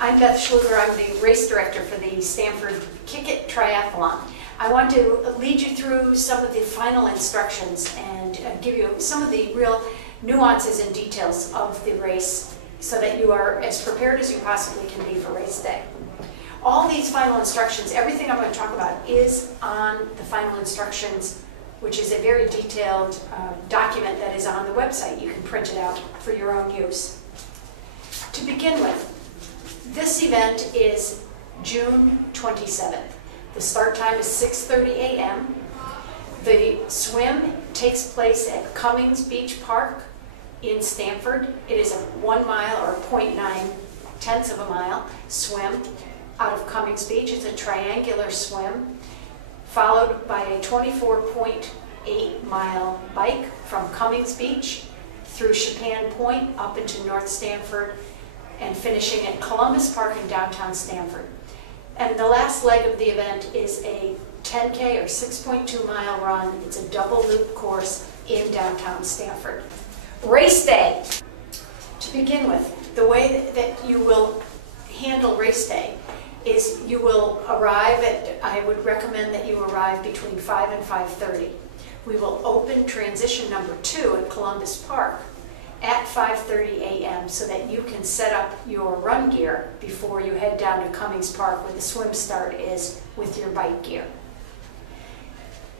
I'm Beth Schluger. I'm the race director for the Stanford KIC IT Triathalon. I want to lead you through some of the final instructions and give you some of the real nuances and details of the race so that you are as prepared as you possibly can be for race day. All these final instructions, everything I'm going to talk about is on the final instructions, which is a very detailed document that is on the website. You can print it out for your own use. To begin with, this event is June 27th. The start time is 6:30 a.m. The swim takes place at Cummings Beach Park in Stanford. It is a 1 mile or 0.9 of a mile swim out of Cummings Beach. It's a triangular swim, followed by a 24.8 mile bike from Cummings Beach through Chapin Point up into North Stanford and finishing at Columbus Park in downtown Stanford. And the last leg of the event is a 10K or 6.2 mile run. It's a double loop course in downtown Stanford. Race day. To begin with, the way that you will handle race day is you will arrive at, I would recommend that you arrive between 5 and 5:30. We will open transition number 2 at Columbus Park at 5:30 a.m. so that you can set up your run gear before you head down to Cummings Park where the swim start is with your bike gear.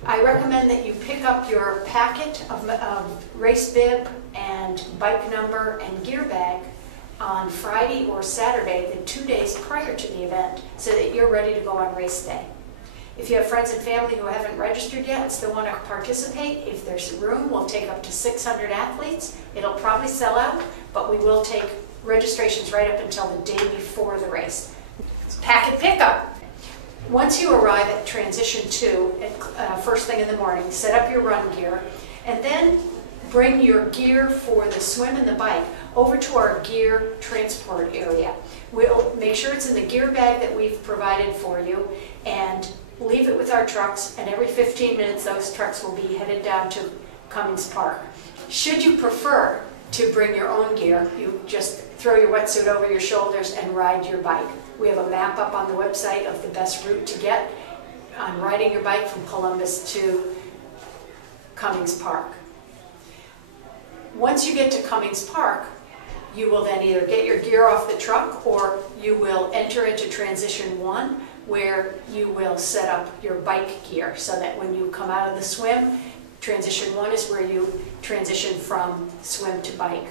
I recommend that you pick up your packet of race bib and bike number and gear bag on Friday or Saturday, the 2 days prior to the event, so that you're ready to go on race day. If you have friends and family who haven't registered yet and still want to participate, if there's room, we'll take up to 600 athletes. It'll probably sell out, but we will take registrations right up until the day before the race. Packet pickup. Once you arrive at transition 2, at first thing in the morning, set up your run gear, and then bring your gear for the swim and the bike over to our gear transport area. We'll make sure it's in the gear bag that we've provided for you and leave it with our trucks, and every 15 minutes those trucks will be headed down to Cummings Park. Should you prefer to bring your own gear, you just throw your wetsuit over your shoulders and ride your bike. We have a map up on the website of the best route to get on riding your bike from Columbus to Cummings Park. Once you get to Cummings Park, you will then either get your gear off the truck or you will enter into transition 1, where you will set up your bike gear so that when you come out of the swim, transition 1 is where you transition from swim to bike.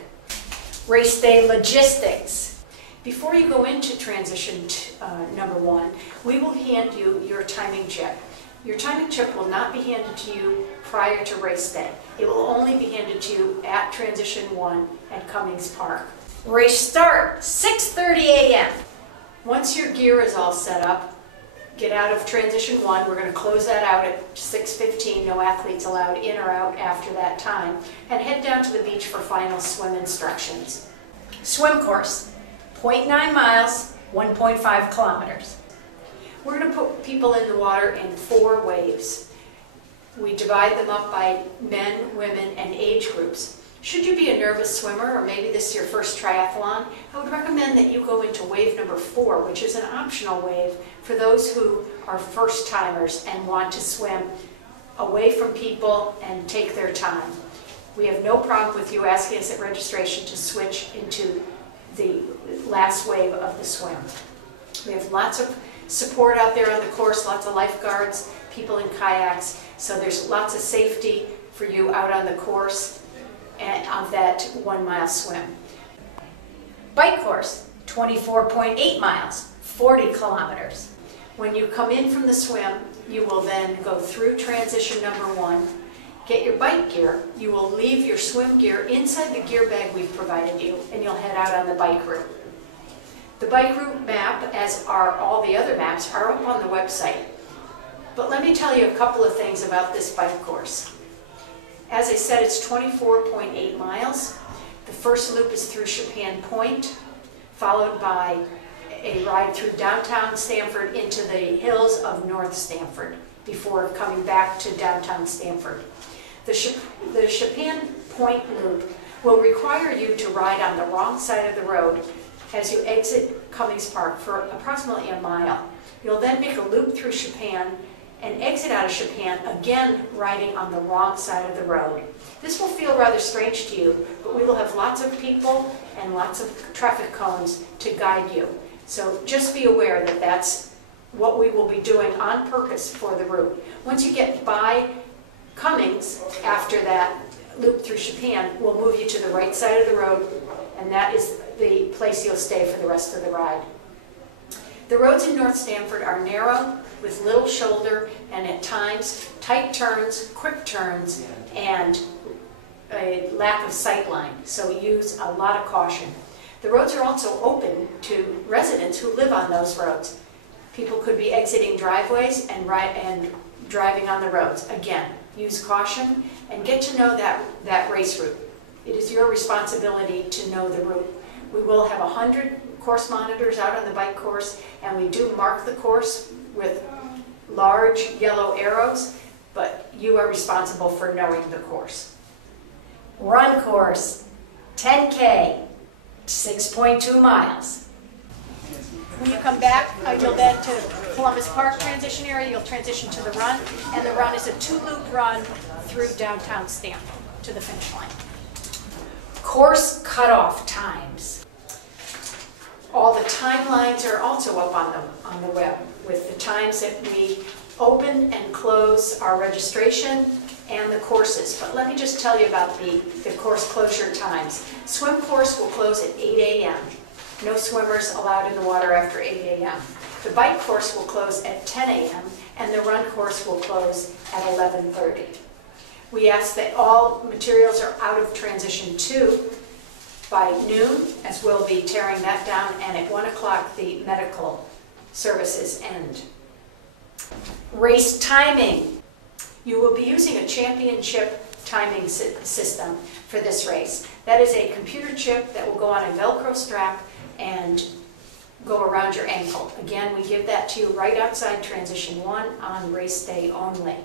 Race day logistics. Before you go into transition number 1, we will hand you your timing chip. Your timing chip will not be handed to you prior to race day. It will only be handed to you at transition 1 at Cummings Park. Race start, 6:30 a.m. Once your gear is all set up, get out of transition 1. We're going to close that out at 6:15. No athletes allowed in or out after that time. And head down to the beach for final swim instructions. Swim course, 0.9 miles, 1.5 kilometers. We're going to put people in the water in 4 waves. We divide them up by men, women, and age groups. Should you be a nervous swimmer, or maybe this is your first triathlon, I would recommend that you go into wave number 4, which is an optional wave for those who are first-timers and want to swim away from people and take their time. We have no problem with you asking us at registration to switch into the last wave of the swim. We have lots of support out there on the course, lots of lifeguards, people in kayaks, so there's lots of safety for you out on the course and of that 1 mile swim. Bike course, 24.8 miles, 40 kilometers. When you come in from the swim, you will then go through transition number 1, get your bike gear. You will leave your swim gear inside the gear bag we've provided you, and you'll head out on the bike route. The bike route map, as are all the other maps, are up on the website. But let me tell you a couple of things about this bike course. As I said, it's 24.8 miles. The first loop is through Chapin Point, followed by a ride through downtown Stanford into the hills of North Stanford before coming back to downtown Stanford. The Chapin Point loop will require you to ride on the wrong side of the road as you exit Cummings Park for approximately a mile. You'll then make a loop through Chopin and exit out of Chopin, again riding on the wrong side of the road. This will feel rather strange to you, but we will have lots of people and lots of traffic cones to guide you. So just be aware that that's what we will be doing on purpose for the route. Once you get by Cummings, after that loop through Chopin, we'll move you to the right side of the road, and that is the place you'll stay for the rest of the ride. The roads in North Stamford are narrow, with little shoulder, and at times tight turns, quick turns, and a lack of sight line, so use a lot of caution. The roads are also open to residents who live on those roads. People could be exiting driveways and driving on the roads. Again, use caution and get to know that race route. It is your responsibility to know the route. We will have 100 course monitors out on the bike course, and we do mark the course with large yellow arrows, but you are responsible for knowing the course. Run course, 10K, 6.2 miles. When you come back, you'll then to Columbus Park transition area, you'll transition to the run, and the run is a 2-loop run through downtown Stamford to the finish line. Course cutoff times. All the timelines are also up on the web with the times that we open and close our registration and the courses. But let me just tell you about the course closure times. Swim course will close at 8 a.m. No swimmers allowed in the water after 8 a.m. The bike course will close at 10 a.m. and the run course will close at 11:30. We ask that all materials are out of transition 2 by noon, as we'll be tearing that down, and at 1 o'clock the medical services end. Race timing. You will be using a championship timing system for this race. That is a computer chip that will go on a Velcro strap and go around your ankle. Again, we give that to you right outside transition 1 on race day only.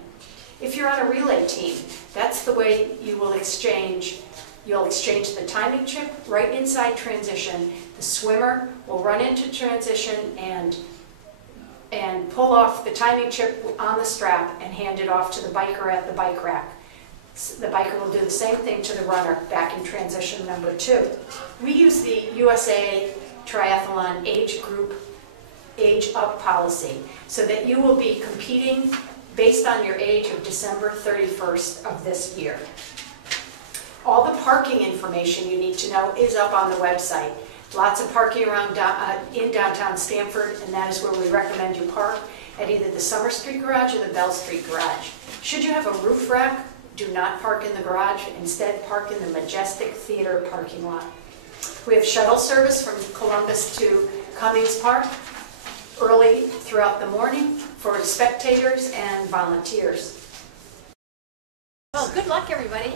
If you're on a relay team, that's the way you will exchange. You'll exchange the timing chip right inside transition. The swimmer will run into transition and pull off the timing chip on the strap and hand it off to the biker at the bike rack. The biker will do the same thing to the runner back in transition number 2. We use the USA Triathlon age group age up policy so that you will be competing based on your age of December 31st of this year. All the parking information you need to know is up on the website. Lots of parking around in downtown Stamford, and that is where we recommend you park, at either the Summer Street Garage or the Bell Street Garage. Should you have a roof rack, do not park in the garage. Instead, park in the Majestic Theater parking lot. We have shuttle service from Columbus to Cummings Park early throughout the morning for spectators and volunteers. Well, good luck, everybody.